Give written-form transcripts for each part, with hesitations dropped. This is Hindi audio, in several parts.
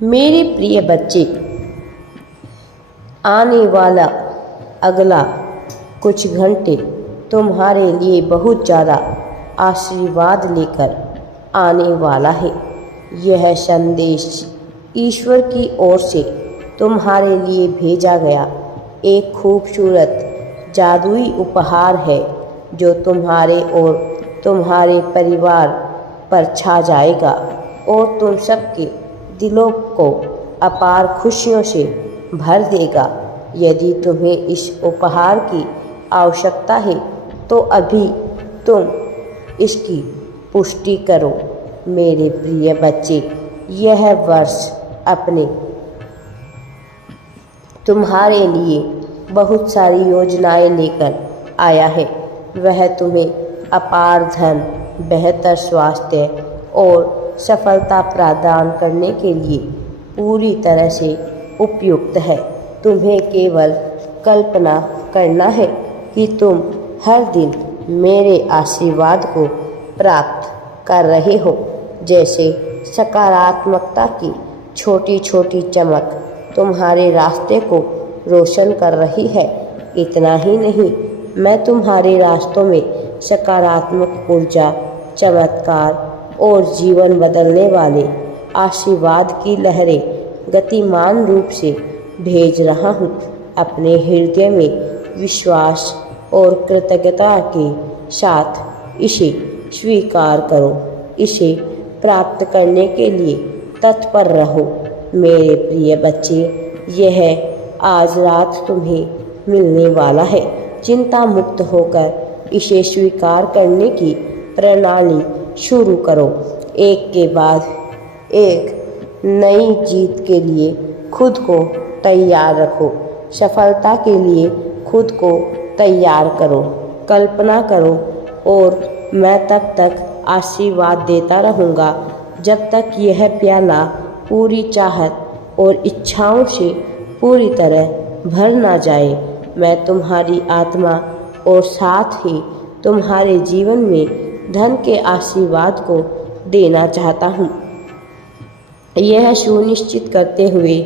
मेरे प्रिय बच्चे, आने वाला अगला कुछ घंटे तुम्हारे लिए बहुत ज़्यादा आशीर्वाद लेकर आने वाला है। यह संदेश ईश्वर की ओर से तुम्हारे लिए भेजा गया एक खूबसूरत जादुई उपहार है जो तुम्हारे और तुम्हारे परिवार पर छा जाएगा और तुम सबके दिलों को अपार खुशियों से भर देगा। यदि तुम्हें इस उपहार की आवश्यकता है तो अभी तुम इसकी पुष्टि करो। मेरे प्रिय बच्चे, यह वर्ष अपने तुम्हारे लिए बहुत सारी योजनाएं लेकर आया है। वह तुम्हें अपार धन, बेहतर स्वास्थ्य और सफलता प्रदान करने के लिए पूरी तरह से उपयुक्त है। तुम्हें केवल कल्पना करना है कि तुम हर दिन मेरे आशीर्वाद को प्राप्त कर रहे हो। जैसे सकारात्मकता की छोटी छोटी चमक तुम्हारे रास्ते को रोशन कर रही है। इतना ही नहीं, मैं तुम्हारे रास्तों में सकारात्मक ऊर्जा, चमत्कार और जीवन बदलने वाले आशीर्वाद की लहरें गतिमान रूप से भेज रहा हूँ। अपने हृदय में विश्वास और कृतज्ञता के साथ इसे स्वीकार करो। इसे प्राप्त करने के लिए तत्पर रहो। मेरे प्रिय बच्चे, यह आज रात तुम्हें मिलने वाला है। चिंता मुक्त होकर इसे स्वीकार करने की प्रणाली शुरू करो। एक के बाद एक नई जीत के लिए खुद को तैयार रखो। सफलता के लिए खुद को तैयार करो। कल्पना करो और मैं तब तक आशीर्वाद देता रहूँगा जब तक यह प्याला पूरी चाहत और इच्छाओं से पूरी तरह भर ना जाए। मैं तुम्हारी आत्मा और साथ ही तुम्हारे जीवन में धन के आशीर्वाद को देना चाहता हूँ, यह सुनिश्चित करते हुए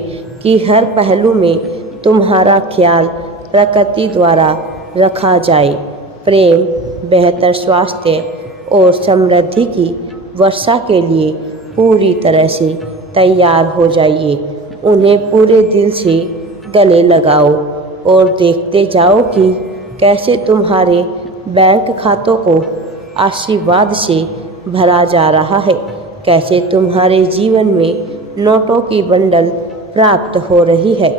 कि हर पहलू में तुम्हारा ख्याल प्रकृति द्वारा रखा जाए। प्रेम, बेहतर स्वास्थ्य और समृद्धि की वर्षा के लिए पूरी तरह से तैयार हो जाइए। उन्हें पूरे दिल से गले लगाओ और देखते जाओ कि कैसे तुम्हारे बैंक खातों को आशीर्वाद से भरा जा रहा है, कैसे तुम्हारे जीवन में नोटों की बंडल प्राप्त हो रही है।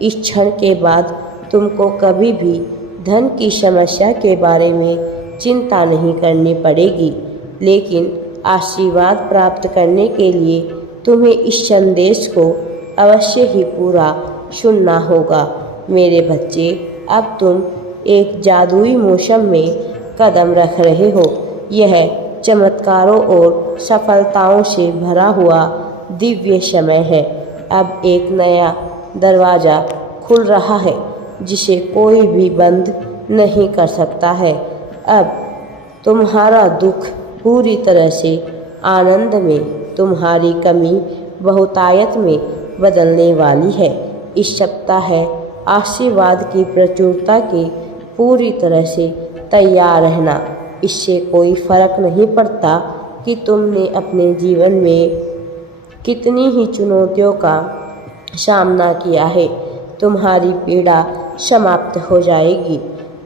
इस क्षण के बाद तुमको कभी भी धन की समस्या के बारे में चिंता नहीं करनी पड़ेगी, लेकिन आशीर्वाद प्राप्त करने के लिए तुम्हें इस संदेश को अवश्य ही पूरा सुनना होगा। मेरे बच्चे, अब तुम एक जादुई मौसम में कदम रख रहे हो। यह चमत्कारों और सफलताओं से भरा हुआ दिव्य समय है। अब एक नया दरवाज़ा खुल रहा है जिसे कोई भी बंद नहीं कर सकता है। अब तुम्हारा दुख पूरी तरह से आनंद में, तुम्हारी कमी बहुतायत में बदलने वाली है। इस सप्ताह आशीर्वाद की प्रचुरता के पूरी तरह से तैयार रहना। इससे कोई फर्क नहीं पड़ता कि तुमने अपने जीवन में कितनी ही चुनौतियों का सामना किया है। तुम्हारी पीड़ा समाप्त हो जाएगी,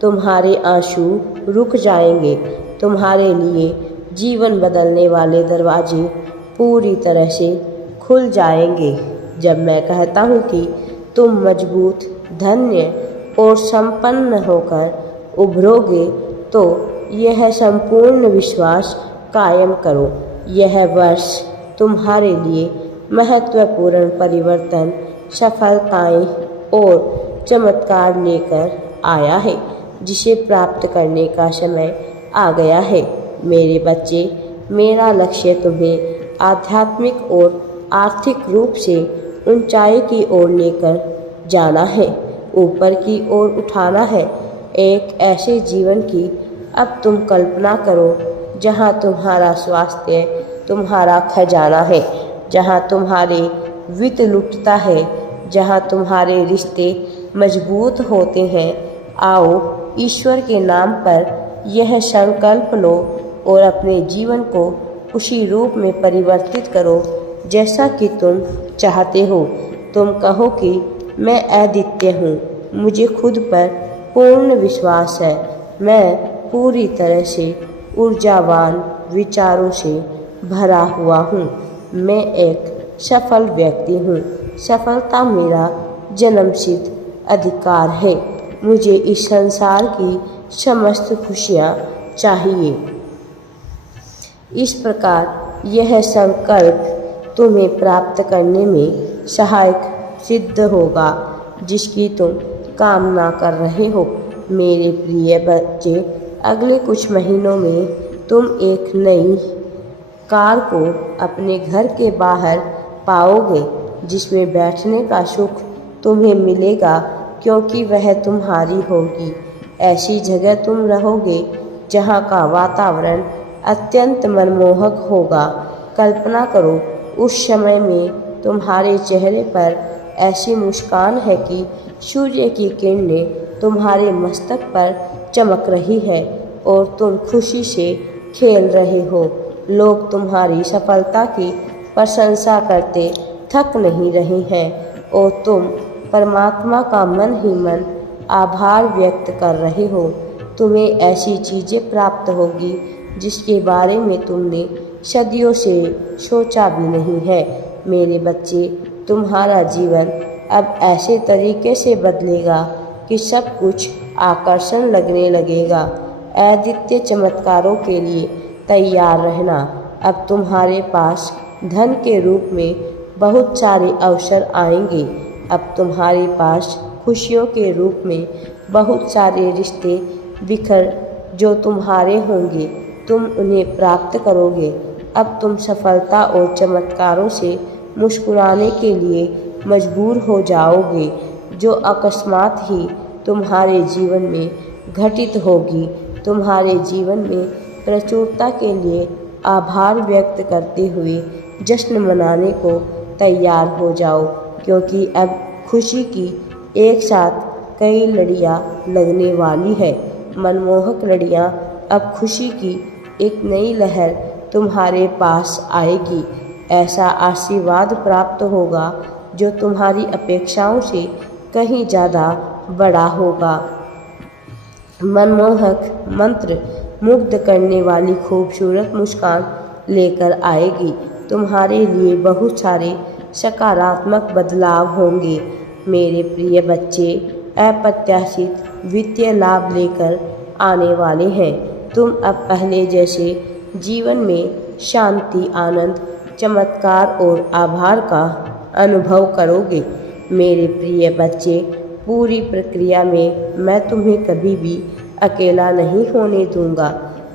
तुम्हारे आंसू रुक जाएंगे, तुम्हारे लिए जीवन बदलने वाले दरवाजे पूरी तरह से खुल जाएंगे। जब मैं कहता हूँ कि तुम मजबूत, धन्य और संपन्न होकर उभरोगे, तो यह संपूर्ण विश्वास कायम करो। यह वर्ष तुम्हारे लिए महत्वपूर्ण परिवर्तन, सफलताएं और चमत्कार लेकर आया है, जिसे प्राप्त करने का समय आ गया है। मेरे बच्चे, मेरा लक्ष्य तुम्हें आध्यात्मिक और आर्थिक रूप से ऊंचाई की ओर लेकर जाना है, ऊपर की ओर उठाना है। एक ऐसे जीवन की अब तुम कल्पना करो जहाँ तुम्हारा स्वास्थ्य तुम्हारा खजाना है, जहाँ तुम्हारे वित्त लुटता है, जहाँ तुम्हारे रिश्ते मजबूत होते हैं। आओ ईश्वर के नाम पर यह संकल्प लो और अपने जीवन को उसी रूप में परिवर्तित करो जैसा कि तुम चाहते हो। तुम कहो कि मैं अद्वितीय हूँ, मुझे खुद पर पूर्ण विश्वास है, मैं पूरी तरह से ऊर्जावान विचारों से भरा हुआ हूँ, मैं एक सफल व्यक्ति हूँ, सफलता मेरा जन्मसिद्ध अधिकार है, मुझे इस संसार की समस्त खुशियाँ चाहिए। इस प्रकार यह संकल्प तुम्हें प्राप्त करने में सहायक सिद्ध होगा जिसकी तुम कामना कर रहे हो। मेरे प्रिय बच्चे, अगले कुछ महीनों में तुम एक नई कार को अपने घर के बाहर पाओगे जिसमें बैठने का सुख तुम्हें मिलेगा क्योंकि वह तुम्हारी होगी। ऐसी जगह तुम रहोगे जहाँ का वातावरण अत्यंत मनमोहक होगा। कल्पना करो उस समय में तुम्हारे चेहरे पर ऐसी मुस्कान है कि सूर्य की किरणें तुम्हारे मस्तक पर चमक रही है और तुम खुशी से खेल रहे हो। लोग तुम्हारी सफलता की प्रशंसा करते थक नहीं रहे हैं और तुम परमात्मा का मन ही मन आभार व्यक्त कर रहे हो। तुम्हें ऐसी चीज़ें प्राप्त होगी जिसके बारे में तुमने सदियों से सोचा भी नहीं है। मेरे बच्चे, तुम्हारा जीवन अब ऐसे तरीके से बदलेगा कि सब कुछ आकर्षण लगने लगेगा। अद्वितीय चमत्कारों के लिए तैयार रहना। अब तुम्हारे पास धन के रूप में बहुत सारे अवसर आएंगे। अब तुम्हारे पास खुशियों के रूप में बहुत सारे रिश्ते बिखर जो तुम्हारे होंगे, तुम उन्हें प्राप्त करोगे। अब तुम सफलता और चमत्कारों से मुस्कुराने के लिए मजबूर हो जाओगे जो अकस्मात ही तुम्हारे जीवन में घटित होगी। तुम्हारे जीवन में प्रचुरता के लिए आभार व्यक्त करते हुए जश्न मनाने को तैयार हो जाओ क्योंकि अब खुशी की एक साथ कई लड़ियाँ लगने वाली है। मनमोहक लड़ियाँ। अब खुशी की एक नई लहर तुम्हारे पास आएगी। ऐसा आशीर्वाद प्राप्त होगा जो तुम्हारी अपेक्षाओं से कहीं ज़्यादा बड़ा होगा। मनमोहक मंत्र मुग्ध करने वाली खूबसूरत मुस्कान लेकर आएगी। तुम्हारे लिए बहुत सारे सकारात्मक बदलाव होंगे। मेरे प्रिय बच्चे, अप्रत्याशित वित्तीय लाभ लेकर आने वाले हैं। तुम अब पहले जैसे जीवन में शांति, आनंद, चमत्कार और आभार का अनुभव करोगे। मेरे प्रिय बच्चे, पूरी प्रक्रिया में मैं तुम्हें कभी भी अकेला नहीं होने दूंगा।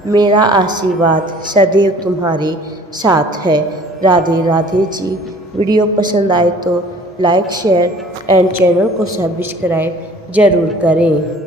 मेरा आशीर्वाद सदैव तुम्हारे साथ है। राधे राधे जी। वीडियो पसंद आए तो लाइक, शेयर एंड चैनल को सब्सक्राइब ज़रूर करें।